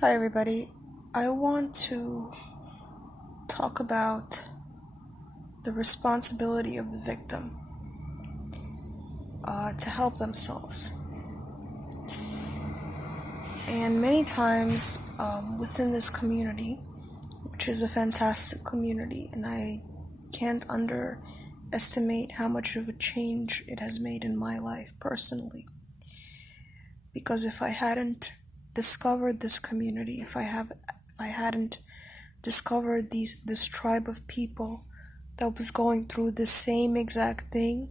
Hi, everybody. I want to talk about the responsibility of the victim to help themselves. And many times within this community, which is a fantastic community, and I can't underestimate how much of a change it has made in my life personally. Because if I hadn't discovered this community, if I hadn't discovered this tribe of people that was going through the same exact thing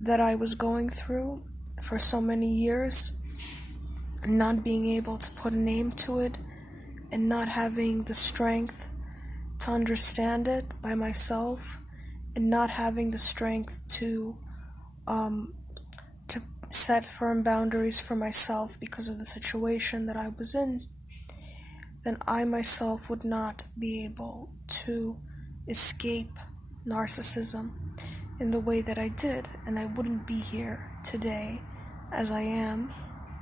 that I was going through for so many years, not being able to put a name to it and not having the strength to understand it by myself, and not having the strength to set firm boundaries for myself because of the situation that I was in, then I myself would not be able to escape narcissism in the way that I did, and I wouldn't be here today as I am,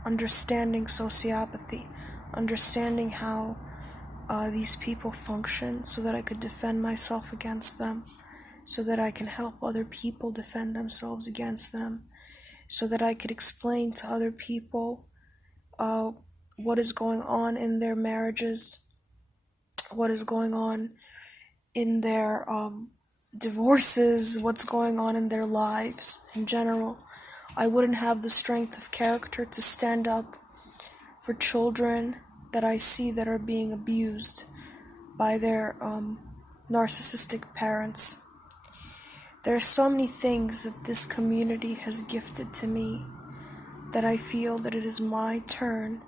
understanding sociopathy, understanding how these people function so that I could defend myself against them, so that I can help other people defend themselves against them, so that I could explain to other people what is going on in their marriages, what is going on in their divorces, what's going on in their lives in general. I wouldn't have the strength of character to stand up for children that I see that are being abused by their narcissistic parents. There are so many things that this community has gifted to me that I feel that it is my turn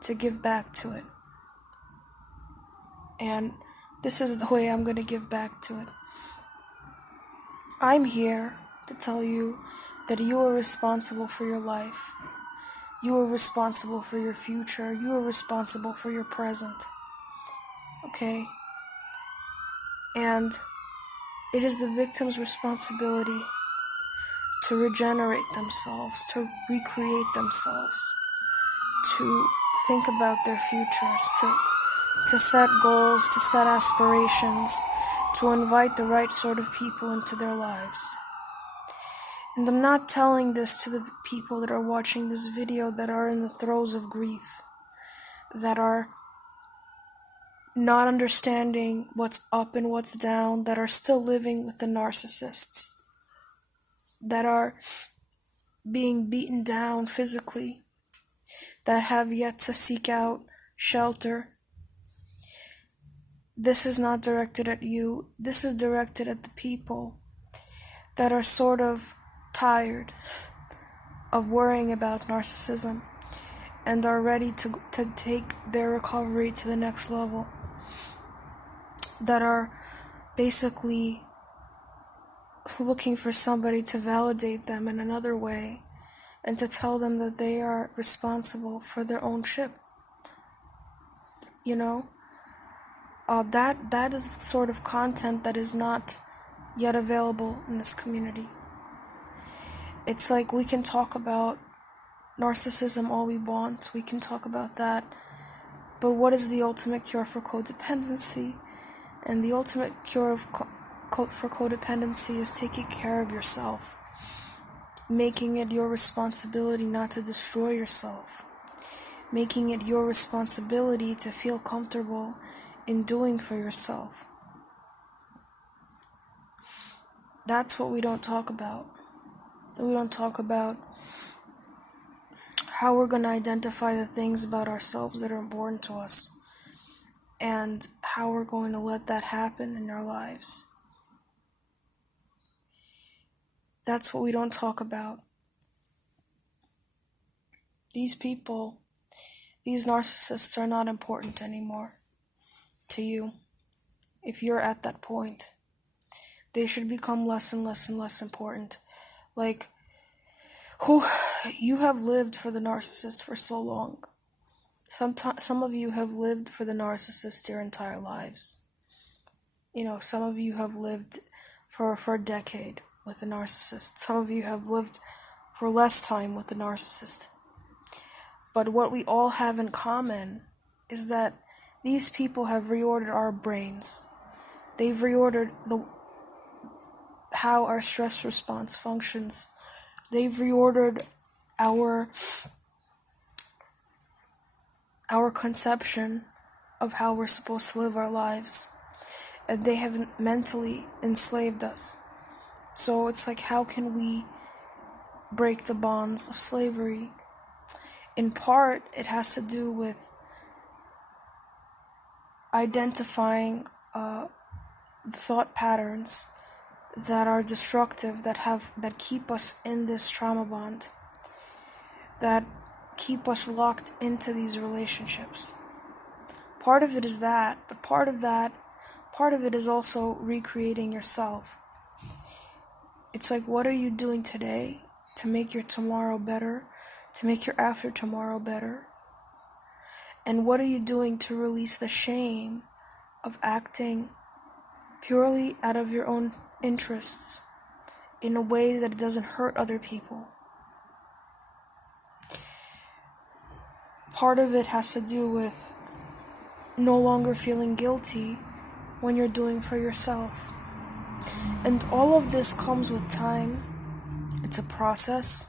to give back to it. And this is the way I'm going to give back to it. I'm here to tell you that you are responsible for your life. You are responsible for your future. You are responsible for your present. Okay? And it is the victim's responsibility to regenerate themselves, to recreate themselves, to think about their futures, to set goals, to set aspirations, to invite the right sort of people into their lives. And I'm not telling this to the people that are watching this video that are in the throes of grief, that are not understanding what's up and what's down, that are still living with the narcissists, that are being beaten down physically, that have yet to seek out shelter. This is not directed at you. This is directed at the people that are sort of tired of worrying about narcissism and are ready to take their recovery to the next level, that are basically looking for somebody to validate them in another way and to tell them that they are responsible for their own ship. You know? That is the sort of content that is not yet available in this community. It's like we can talk about narcissism all we want, we can talk about that, but what is the ultimate cure for codependency? And the ultimate cure for codependency is taking care of yourself, making it your responsibility not to destroy yourself, making it your responsibility to feel comfortable in doing for yourself. That's what we don't talk about. We don't talk about how we're going to identify the things about ourselves that are important to us, and how we're going to let that happen in our lives. That's what we don't talk about. These people, these narcissists are not important anymore to you. If you're at that point, they should become less and less and less important. Like, you have lived for the narcissist for so long. Some of you have lived for the narcissist your entire lives. You know, some of you have lived for a decade with a narcissist. Some of you have lived for less time with a narcissist. But what we all have in common is that these people have reordered our brains. They've reordered how our stress response functions. They've reordered our conception of how we're supposed to live our lives. And they have mentally enslaved us. So it's like, how can we break the bonds of slavery? In part, it has to do with identifying thought patterns that are destructive, that keep us in this trauma bond, that keep us locked into these relationships. Part of it is that, but part of it is also recreating yourself. It's like, what are you doing today to make your tomorrow better, to make your after tomorrow better? And what are you doing to release the shame of acting purely out of your own interests in a way that it doesn't hurt other people? Part of it has to do with no longer feeling guilty when you're doing for yourself. And all of this comes with time. It's a process.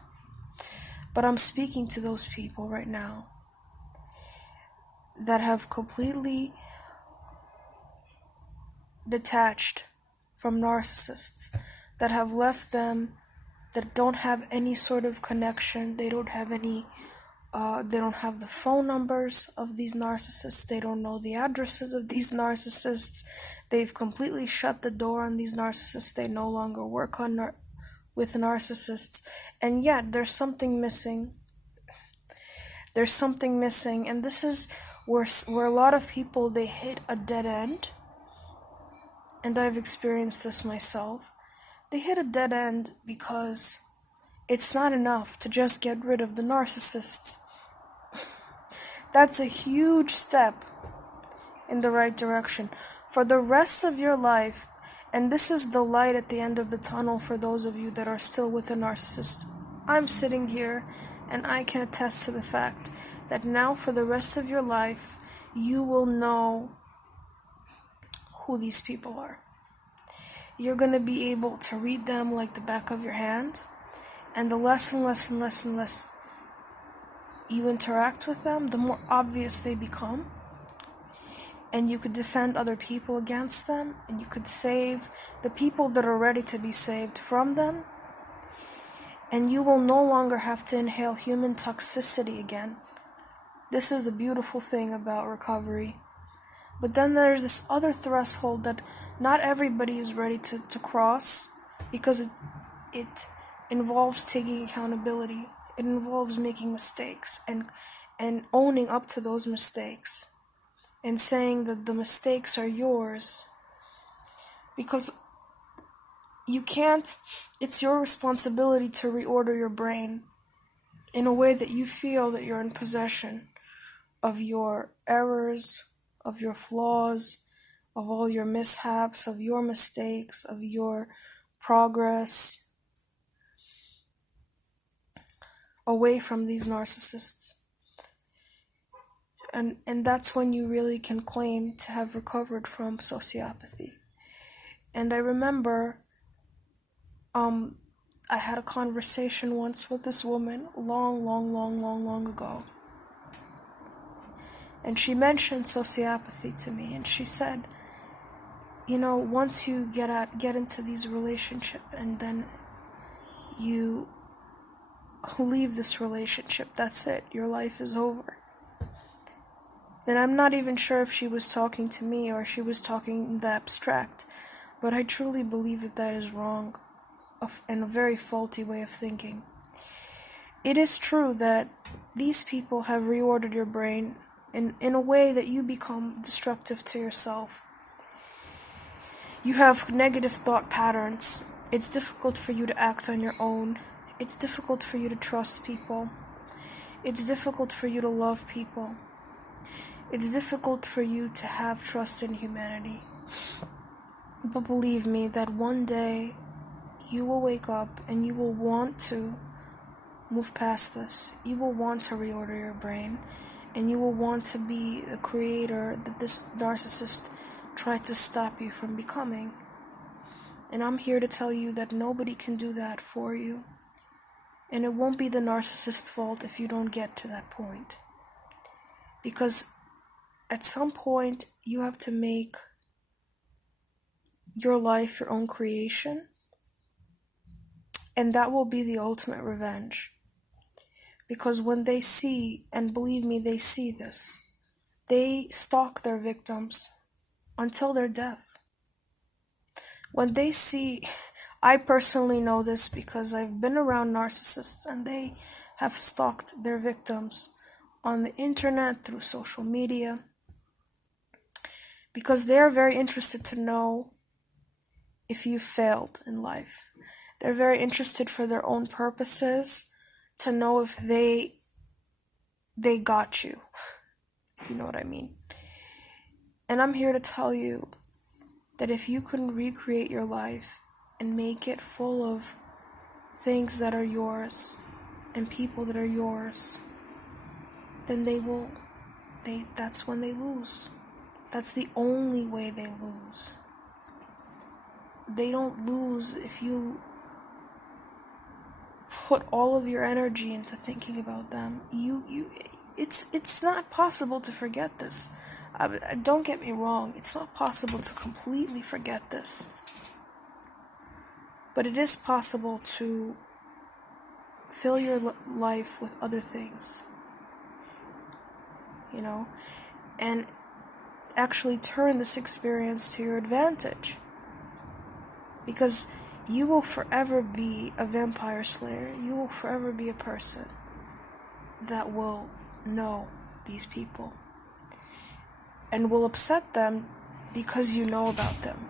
But I'm speaking to those people right now that have completely detached from narcissists, that have left them, that don't have any sort of connection. They don't have the phone numbers of these narcissists. They don't know the addresses of these narcissists. They've completely shut the door on these narcissists. They no longer work with narcissists. And yet, there's something missing. There's something missing. And this is where a lot of people, they hit a dead end. And I've experienced this myself. They hit a dead end because it's not enough to just get rid of the narcissists. That's a huge step in the right direction. For the rest of your life, and this is the light at the end of the tunnel for those of you that are still with a narcissist. I'm sitting here and I can attest to the fact that now for the rest of your life, you will know who these people are. You're going to be able to read them like the back of your hand. And the less you interact with them, the more obvious they become. And you could defend other people against them. And you could save the people that are ready to be saved from them. And you will no longer have to inhale human toxicity again. This is the beautiful thing about recovery. But then there's this other threshold that not everybody is ready to cross, because it involves taking accountability. It involves making mistakes and owning up to those mistakes and saying that the mistakes are yours. Because you can't, it's your responsibility to reorder your brain in a way that you feel that you're in possession of your errors, of your flaws, of all your mishaps, of your mistakes, of your progress away from these narcissists. And that's when you really can claim to have recovered from sociopathy. And I remember I had a conversation once with this woman long ago. And she mentioned sociopathy to me, and she said, once you get into these relationships and then you leave this relationship, that's it, your life is over. And I'm not even sure if she was talking to me or she was talking in the abstract, but I truly believe that is wrong and a very faulty way of thinking. It is true that these people have reordered your brain in a way that you become destructive to yourself. You have negative thought patterns. It's difficult for you to act on your own. It's difficult for you to trust people. It's difficult for you to love people. It's difficult for you to have trust in humanity. But believe me that one day you will wake up and you will want to move past this. You will want to reorder your brain, and you will want to be the creator that this narcissist tried to stop you from becoming. And I'm here to tell you that nobody can do that for you. And it won't be the narcissist's fault if you don't get to that point. Because at some point, you have to make your life your own creation. And that will be the ultimate revenge. Because when they see, and believe me, they see this, they stalk their victims until their death. When they see, I personally know this because I've been around narcissists and they have stalked their victims on the internet, through social media, because they're very interested to know if you failed in life. They're very interested for their own purposes to know if they got you, if you know what I mean. And I'm here to tell you that if you can recreate your life and make it full of things that are yours and people that are yours, then that's when they lose. That's the only way they lose. They don't lose if you put all of your energy into thinking about them. It's not possible to forget this. Don't get me wrong, it's not possible to completely forget this. But it is possible to fill your life with other things, and actually turn this experience to your advantage. Because you will forever be a vampire slayer. You will forever be a person that will know these people and will upset them because you know about them,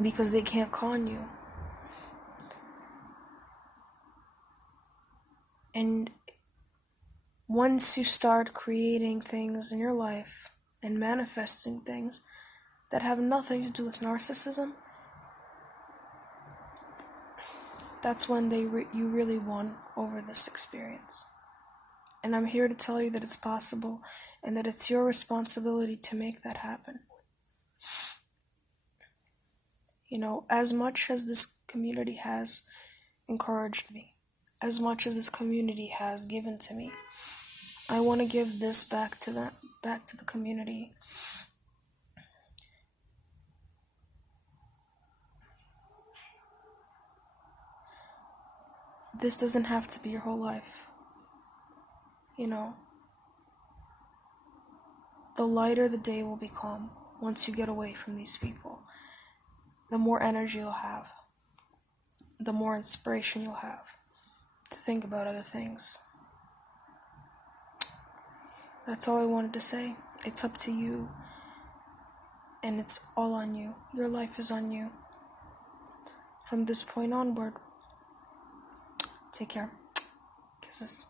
because they can't con you. And once you start creating things in your life and manifesting things that have nothing to do with narcissism, that's when you really won over this experience. And I'm here to tell you that it's possible and that it's your responsibility to make that happen. As much as this community has encouraged me, as much as this community has given to me, I want to give this back to the community. This doesn't have to be your whole life. The lighter the day will become once you get away from these people. The more energy you'll have. The more inspiration you'll have to think about other things. That's all I wanted to say. It's up to you. And it's all on you. Your life is on you. From this point onward, take care. Kisses.